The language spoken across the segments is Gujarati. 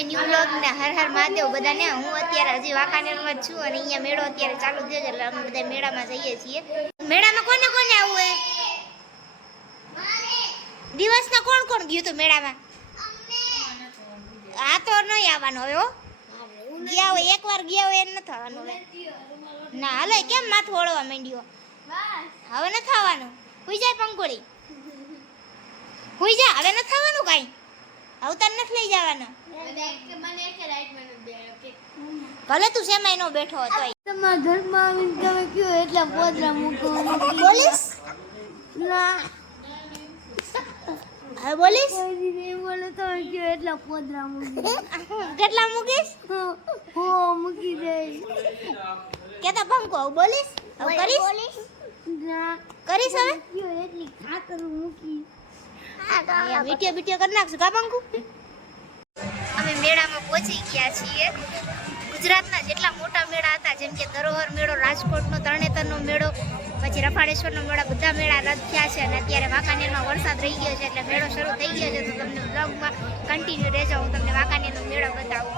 ભાઈ ન્યુ બ્લોગ ને હર હર મહાદેવ બધાને. હું અત્યારે હજી વાંકાનેરમાં જ છું અને અહીંયા મેળો અત્યારે ચાલુ થયો છે એટલે અમે બધા મેળામાં જઈએ છીએ. મેળામાં કોને કોને આવવું હે? દિવસના કોણ કોણ ગયું હતું મેળામાં? આ તો નહીં આવવાનું હવે. ગયા હોય એકવાર ગયા હોય એને નથી આવવાનું હવે. ના હાલે કેમ માથું ઓળવા માંડ્યો? હવે નથી આવવાનું. હુઈ જાય પંકોડી, હુઈ જા. હવે નથી આવવાનું કાંઈ. અવતાર નથી લઈ જવાના. ભલે તું સેમાય નો બેઠો હતો. તમારા ઘરમાં આવીને તમે કયો એટલા પોદરા મૂકો. બોલીશ? ના હવે બોલીશ? બોલો તમે કયો એટલા પોદરા મૂકી. કેટલા મૂકીશ? હો મૂકી દઈશ. કેતા પંકો હવે બોલીશ? હવે કરીશ? ના કરીશ હવે? કયો એટલી ખાતર મૂકી. વિડિયો વિડિયો કરી નાખશું કા પંકુ? અમે મેળામાં પહોંચી ગયા છીએ. ગુજરાતના જેટલા મોટા મેળા હતા જેમ કે ધરોહર મેળો, રાજકોટનો તરણેતરનો મેળો, પછી રફાળેશ્વરનો મેળો, બધા મેળા રદ થયા છે અને અત્યારે વાંકાનેરમાં વરસાદ રહી ગયો છે એટલે મેળો શરૂ થઈ ગયો છે. તો તમને બ્લોગમાં કન્ટિન્યુ રહેજો, હું તમને વાંકાનેરનો મેળો બતાવું.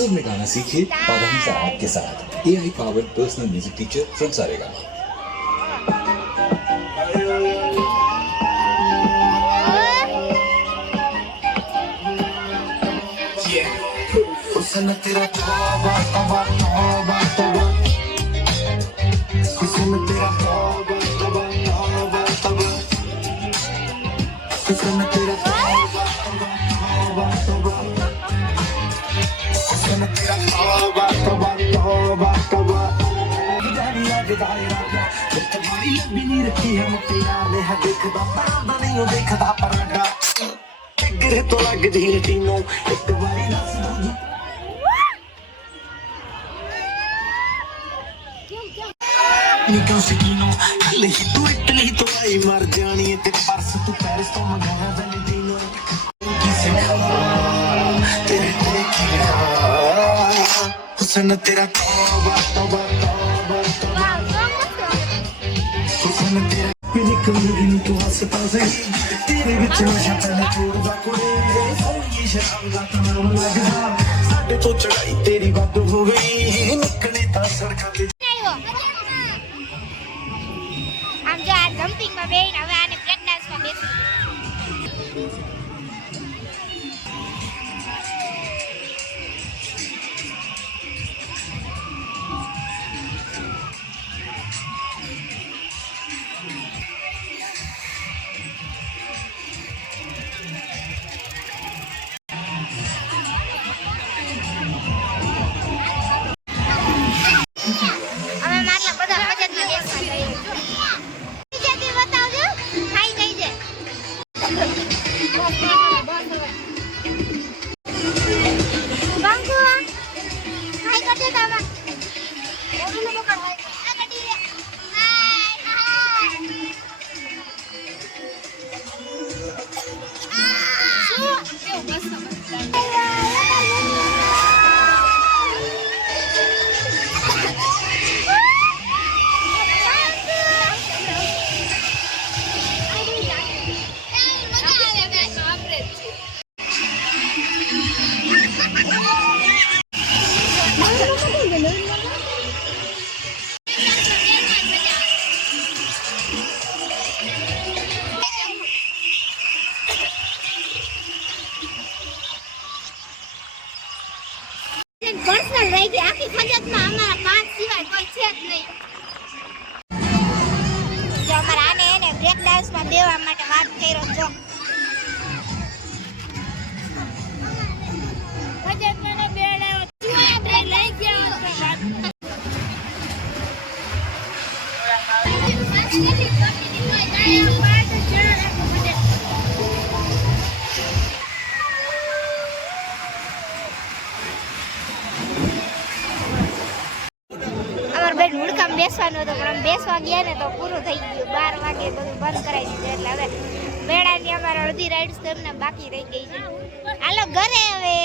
सुर में गाना सीखिए पारंपरिक आपके साथ AI powered personal music teacher from Saregama. हुस्न तेरा तौबा तौबा तौबा तौबा, हुस्न तेरा तौबा तौबा तौबा तौबा, हुस्न तेरा तौबा तौबा तौबा, हुस्न तेरा तौबा तौबा तौबा तौबा. जानिया जदायरा तुम्हारी भी नहीं रखी है मुटिया ने है देखदा परांदा नहीं हो देखदा परांदा गिरे तो लग दी तीनों एक बारी नस दो. निकल सकीनो कल ही तू इटली तो आई मर जानी है ते परस तू पेरिस तो मंगाया वैलेंटिनो किसे तेरे देखिया हुस्न तेरा तौबा तौबा तौबा हुस्न तेरा मेरी कमरी तू हंसता सही तेरे विच नशा पहले छोड़दा कुड़े ये शराब दा तनाव लगदा साडे तो चढ़ाई तेरी वध हो गई निकले ता सड़कां ते. આમ જો આ જમ્પિંગમાં બેહીને હવે આને બ્રેક ડાન્સમાં બેસું. અમે મારલા બધા મજાકમાં બેસવા જઈએ. બીજાથી બતાવજો ખાઈ ગઈ છે. બંકુ ખાઈ કરજે તાવા ઓલું પકડ આ કડી પર્સનલ રહી ગઈ આખી ફજતમાં અમારા પાંચ સિવાય કોઈ છે જ નહીં. જો અમારા આને એને બ્રેક ડાન્સમાં બેવા માટે વાત કર્યો જો. ફજતમાં બેડાયો તું બ્રેક લઈ ગયા વાત. જઈને હુડકામ બેસવાનું હતું પણ અમે બેસવા ગયા ને તો પૂરું થઈ ગયું 12 વાગે બધું બંધ કરાવી દીધું એટલે હવે મેળાની અમારે અડધી રાઈડ્સ તો એમને બાકી રહી ગઈ છે હાલો ઘરે હવે